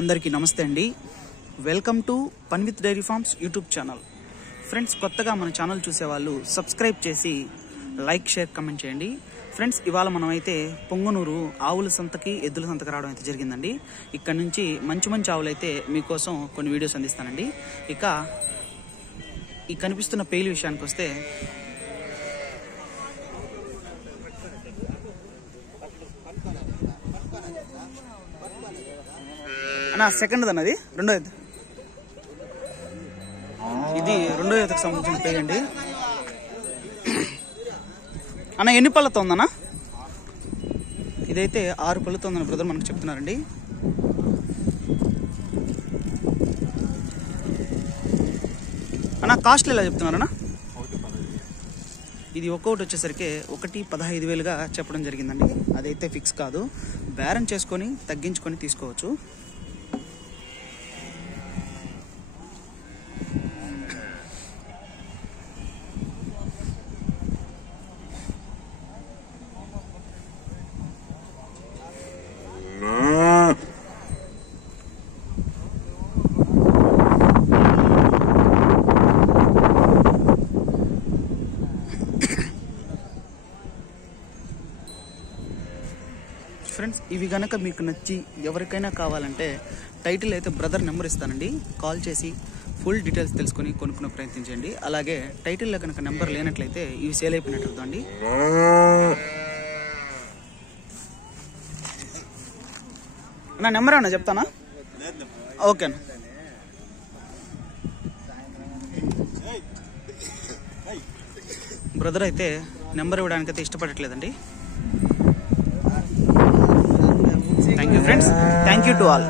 అందరికీ నమస్తే అండి. Welcome to Panvith dairy farms YouTube channel. Friends, కొత్తగా మన ఛానల్ చూసేవాళ్ళు సబ్స్క్రైబ్ చేసి లైక్, షేర్, కమెంట్ చేయండి. ఫ్రెండ్స్, ఇవాళ మనమైతే పొంగనూరు ఆవుల సంతకి ఎద్దుల సంతకి రావడం అయితే జరిగిందండి. ఇక్కడ నుంచి మంచి మంచి ఆవులు అయితే మీకోసం కొన్ని వీడియోస్ అందిస్తానండి. ఇక ఈ కనిపిస్తున్న పేలు విషయానికి వస్తే అన్న సెకండ్ అన్నది రెండో ఎద్దు, ఇది రెండో ఎద్దుకు సంబంధించిన పేరు అండి. అన్న ఎన్ని పళ్ళతో ఉందన్నా? ఇదైతే 6 పళ్ళతో ఉందని బ్రదర్ మనకు చెప్తున్నారండి. అన్న కాస్ట్లు ఎలా చెప్తున్నారన్నా? ఇది ఒక్కొక్కటి వచ్చేసరికి 1,15,000గా చెప్పడం జరిగిందండి. అదైతే ఫిక్స్ కాదు, బేరం చేసుకొని తగ్గించుకొని తీసుకోవచ్చు. ఫ్రెండ్స్, ఇవి కనుక మీకు నచ్చి ఎవరికైనా కావాలంటే టైటిల్ అయితే బ్రదర్ నెంబర్ ఇస్తానండి. కాల్ చేసి ఫుల్ డీటెయిల్స్ తెలుసుకొని కొనుక్కునే ప్రయత్నించండి. అలాగే టైటిల్లో కనుక నెంబర్ లేనట్లయితే ఇవి సేల్ అయిపోయినట్టు అండి. నా నెంబర్ ఏమన్నా చెప్తానా? ఓకేనా. బ్రదర్ అయితే number ఇవ్వడానికైతే ఇష్టపడట్లేదండి. Thank you friends. Thank you to all.